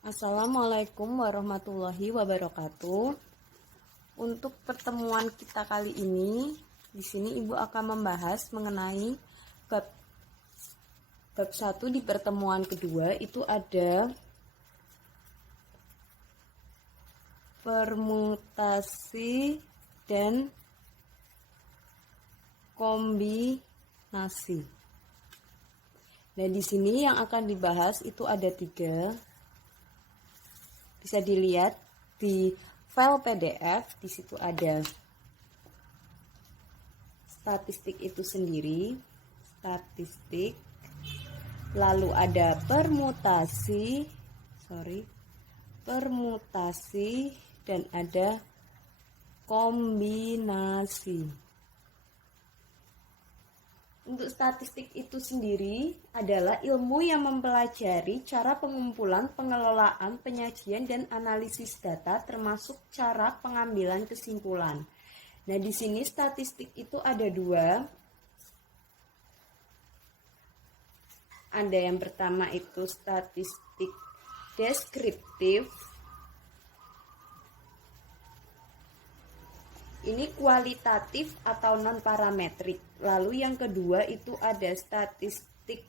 Assalamualaikum warahmatullahi wabarakatuh. Untuk pertemuan kita kali ini, di sini Ibu akan membahas mengenai bab 1 di pertemuan kedua, itu ada permutasi dan kombinasi. Nah, di sini yang akan dibahas itu ada 3. Bisa dilihat di file PDF, di situ ada statistik itu sendiri, statistik, lalu ada permutasi, dan ada kombinasi. Untuk statistik itu sendiri adalah ilmu yang mempelajari cara pengumpulan, pengelolaan, penyajian, dan analisis data termasuk cara pengambilan kesimpulan. Nah, di sini statistik itu ada 2. Ada yang pertama itu statistik deskriptif. Ini kualitatif atau non-parametrik. Lalu yang kedua itu ada statistik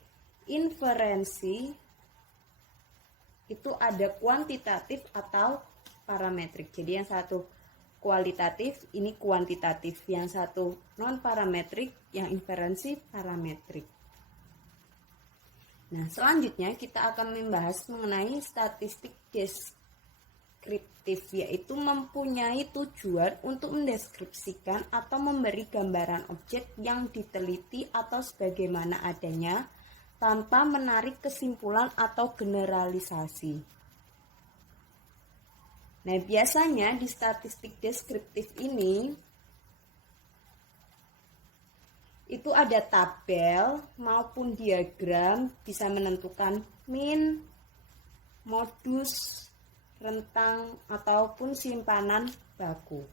inferensi. Itu ada kuantitatif atau parametrik. Jadi yang satu kualitatif, ini kuantitatif. Yang satu non-parametrik, yang inferensi parametrik. Nah, selanjutnya kita akan membahas mengenai statistik deskriptif, yaitu mempunyai tujuan untuk mendeskripsikan atau memberi gambaran objek yang diteliti atau sebagaimana adanya tanpa menarik kesimpulan atau generalisasi. Nah, biasanya di statistik deskriptif ini itu ada tabel maupun diagram, bisa menentukan min, modus, rentang, ataupun simpanan baku.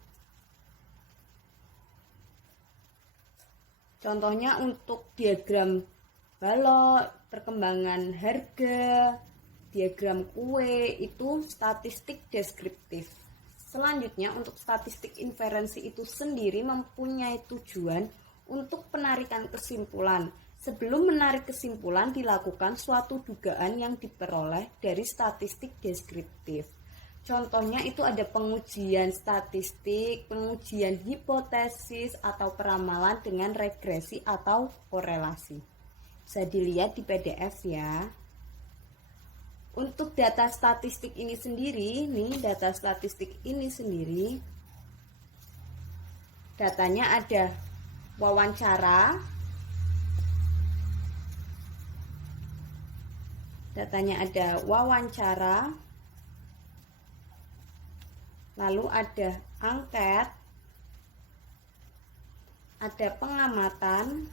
Contohnya untuk diagram balok, perkembangan harga, diagram kue, itu statistik deskriptif. Selanjutnya untuk statistik inferensi itu sendiri mempunyai tujuan untuk penarikan kesimpulan. Sebelum menarik kesimpulan dilakukan suatu dugaan yang diperoleh dari statistik deskriptif. Contohnya itu ada pengujian statistik, pengujian hipotesis atau peramalan dengan regresi atau korelasi. Bisa dilihat di PDF ya. Untuk data statistik ini sendiri, datanya ada wawancara, lalu ada angket, ada pengamatan,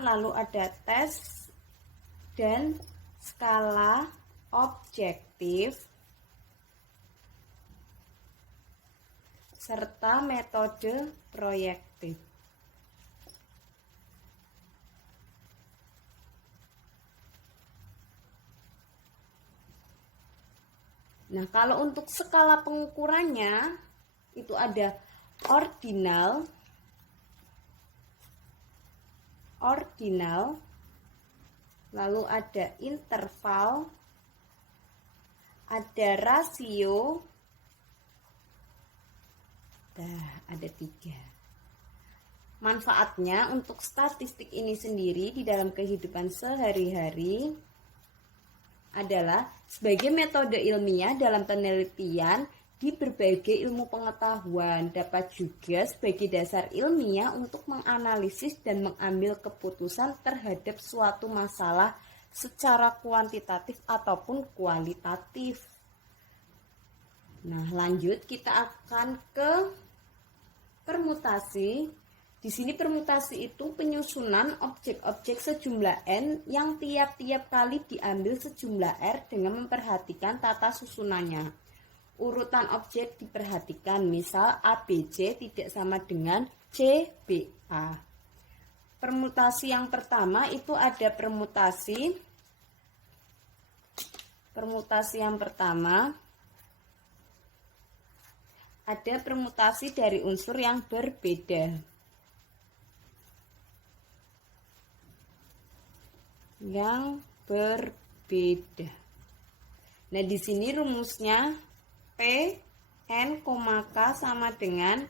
lalu ada tes dan skala objektif, serta metode proyektif. Nah, kalau untuk skala pengukurannya itu ada ordinal, lalu ada interval, ada rasio, ada 3. Manfaatnya untuk statistik ini sendiri di dalam kehidupan sehari-hari adalah sebagai metode ilmiah dalam penelitian di berbagai ilmu pengetahuan, dapat juga sebagai dasar ilmiah untuk menganalisis dan mengambil keputusan terhadap suatu masalah secara kuantitatif ataupun kualitatif. Nah, lanjut kita akan ke permutasi. Di sini permutasi itu penyusunan objek-objek sejumlah N yang tiap-tiap kali diambil sejumlah R dengan memperhatikan tata susunannya. Urutan objek diperhatikan, misal ABC tidak sama dengan CBA. permutasi yang pertama itu ada permutasi yang pertama ada permutasi dari unsur yang berbeda. Nah, di sini rumusnya P N, K sama dengan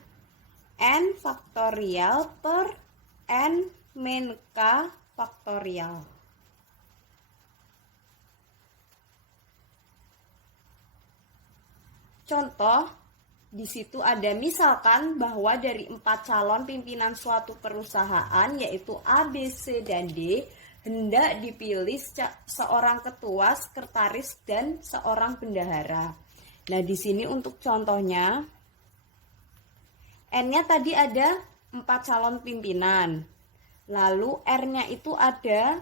N faktorial per N min K faktorial. Contoh, di situ ada misalkan bahwa dari 4 calon pimpinan suatu perusahaan yaitu A, B, C, dan D hendak dipilih seorang ketua, sekretaris, dan seorang bendahara. Nah, di sini untuk contohnya N-nya tadi ada 4 calon pimpinan. Lalu R-nya itu ada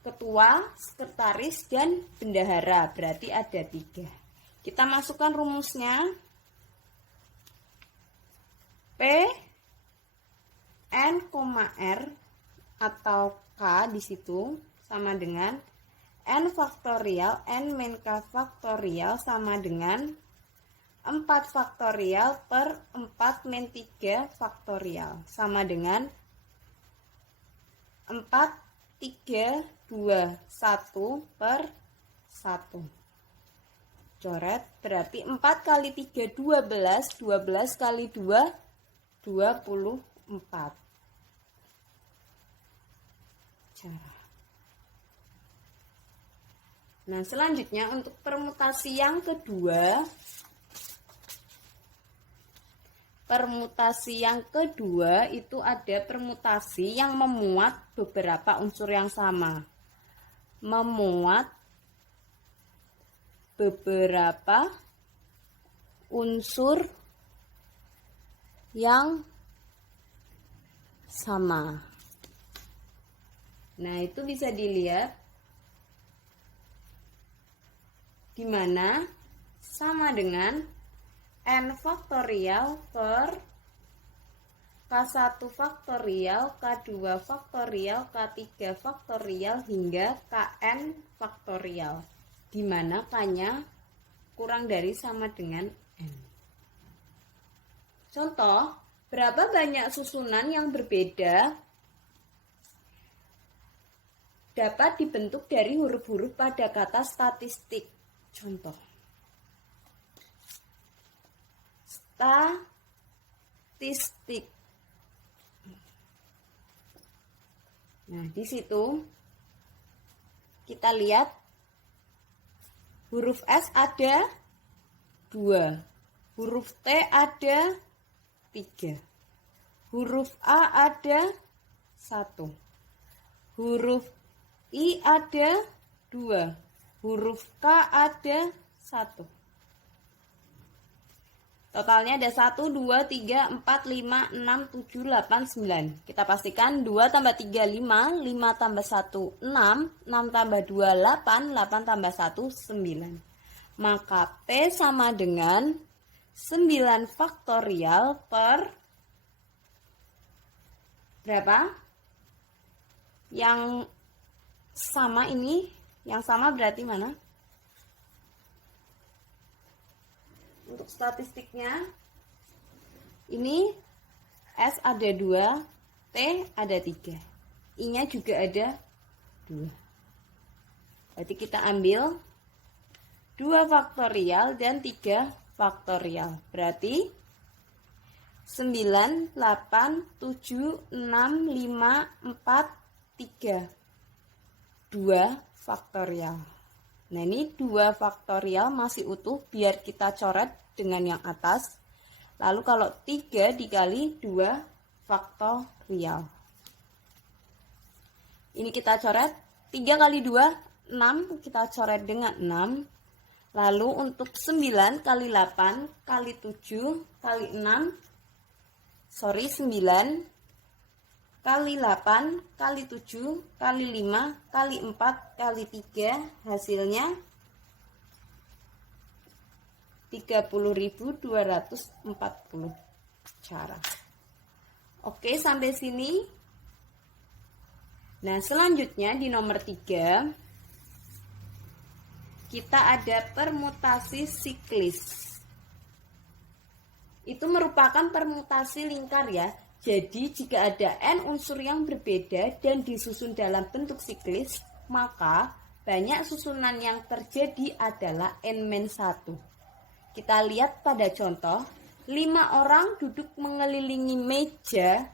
ketua, sekretaris, dan bendahara. Berarti ada 3. Kita masukkan rumusnya. P N, R atau K di situ sama dengan N faktorial N min K faktorial sama dengan 4 faktorial per 4 min 3 faktorial sama dengan 4, 3, 2, 1 per 1. Coret, berarti 4 kali 3, 12, 12 kali 2, 24. Cara. Nah, selanjutnya untuk permutasi yang kedua. Permutasi yang kedua itu ada permutasi yang memuat beberapa unsur yang sama. Memuat beberapa unsur yang sama. Nah, itu bisa dilihat di mana sama dengan N faktorial per K1 faktorial, K2 faktorial, K3 faktorial hingga Kn faktorial, di mana K-nya kurang dari sama dengan N. Contoh, berapa banyak susunan yang berbeda dapat dibentuk dari huruf-huruf pada kata statistik. Contoh, statistik. Nah, di situ kita lihat huruf S ada 2, huruf T ada 3, huruf A ada 1, huruf I ada 2, huruf K ada 1. Totalnya ada 1, 2, 3, 4, 5, 6, 7, 8, 9. Kita pastikan 2 tambah 3, 5, 5 tambah 1, 6, 6 tambah 2, 8, 8 tambah 1, 9. Maka P sama dengan 9 faktorial per berapa? Yang sama ini, yang sama berarti mana? Untuk statistiknya, ini S ada 2, T ada 3, I-nya juga ada 2. Berarti kita ambil 2 faktorial dan 3 faktorial. Berarti 9, 8, 7, 6, 5, 4, 3. 2 faktorial. Nah, ini 2 faktorial masih utuh, biar kita coret dengan yang atas. Lalu kalau 3 dikali 2 faktorial. Ini kita coret, 3 kali 2, 6, kita coret dengan 6. Lalu untuk 9 kali 8 kali 7 kali 6, 9 kali 8 kali 7 kali 5 kali 4 kali 3, hasilnya 30.240 cara. Oke, sampai sini Nah, selanjutnya di nomor 3 kita ada permutasi siklis. Itu merupakan permutasi lingkar ya. Jadi jika ada n unsur yang berbeda dan disusun dalam bentuk siklis, maka banyak susunan yang terjadi adalah n-1. Kita lihat pada contoh, 5 orang duduk mengelilingi meja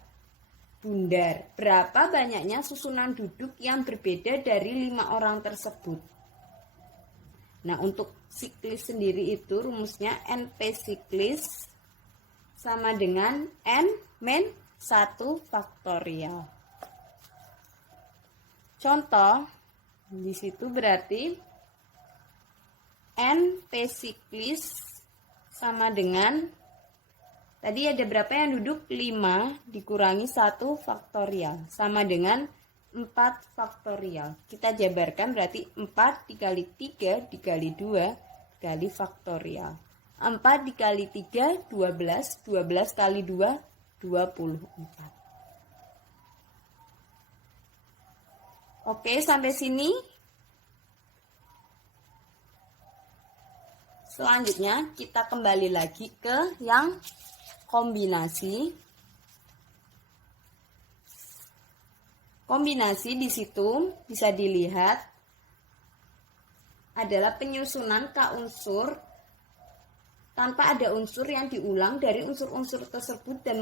bundar. Berapa banyaknya susunan duduk yang berbeda dari 5 orang tersebut? Nah, untuk siklis sendiri itu rumusnya NP siklis sama dengan n-1 faktorial. Contoh, di situ berarti NP siklis sama dengan, tadi ada berapa yang duduk? 5 dikurangi 1 faktorial sama dengan 4 faktorial. Kita jabarkan berarti 4 dikali 3 dikali 2 dikali faktorial. 4 dikali 3, 12. 12 kali 2, 24. Oke, sampai sini. Selanjutnya, kita kembali lagi ke yang kombinasi. Kombinasi di situ bisa dilihat adalah penyusunan K unsur tanpa ada unsur yang diulang dari unsur-unsur tersebut dan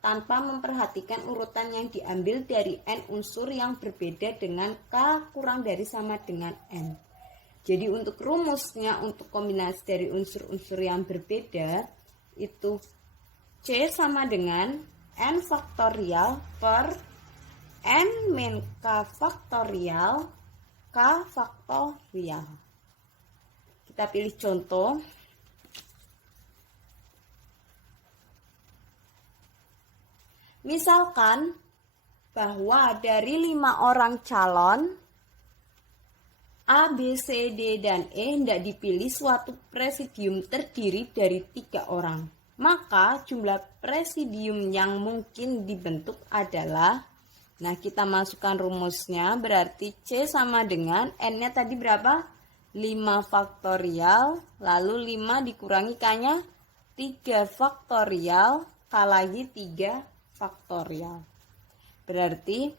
tanpa memperhatikan urutan yang diambil dari n unsur yang berbeda dengan K kurang dari sama dengan n. Jadi untuk rumusnya untuk kombinasi dari unsur-unsur yang berbeda itu C sama dengan n faktorial per n min K faktorial K faktorial. Kita pilih contoh. Misalkan bahwa dari 5 orang calon A, B, C, D, dan E hendak dipilih suatu presidium terdiri dari 3 orang. Maka jumlah presidium yang mungkin dibentuk adalah, nah kita masukkan rumusnya, berarti C sama dengan N-nya tadi berapa? 5 faktorial, lalu 5 dikurangi K-nya 3 faktorial, K lagi 3 faktorial. Berarti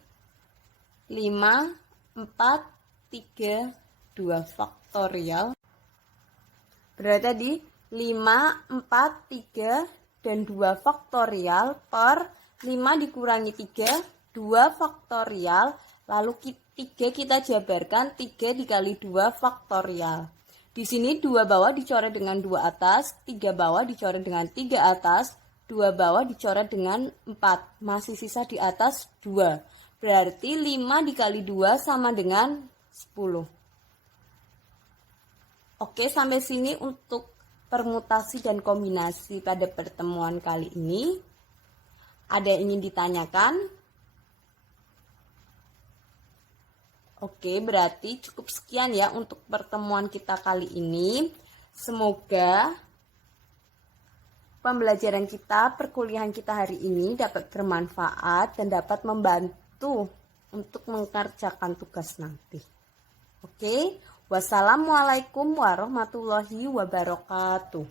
5, 4, 3, 2 faktorial. Berarti tadi 5, 4, 3, dan 2 faktorial per 5 dikurangi 3, 2 faktorial. Lalu 3 kita jabarkan, 3 dikali 2 faktorial. Di sini 2 bawah dicoret dengan 2 atas, 3 bawah dicoret dengan 3 atas, 2 bawah dicoret dengan 4, masih sisa di atas 2. Berarti 5 dikali 2 sama dengan 10. Oke, sampai sini untuk permutasi dan kombinasi pada pertemuan kali ini. Ada yang ingin ditanyakan? Oke, berarti cukup sekian ya untuk pertemuan kita kali ini. Semoga pembelajaran kita, perkuliahan kita hari ini dapat bermanfaat dan dapat membantu untuk mengerjakan tugas nanti. Oke, wassalamualaikum warahmatullahi wabarakatuh.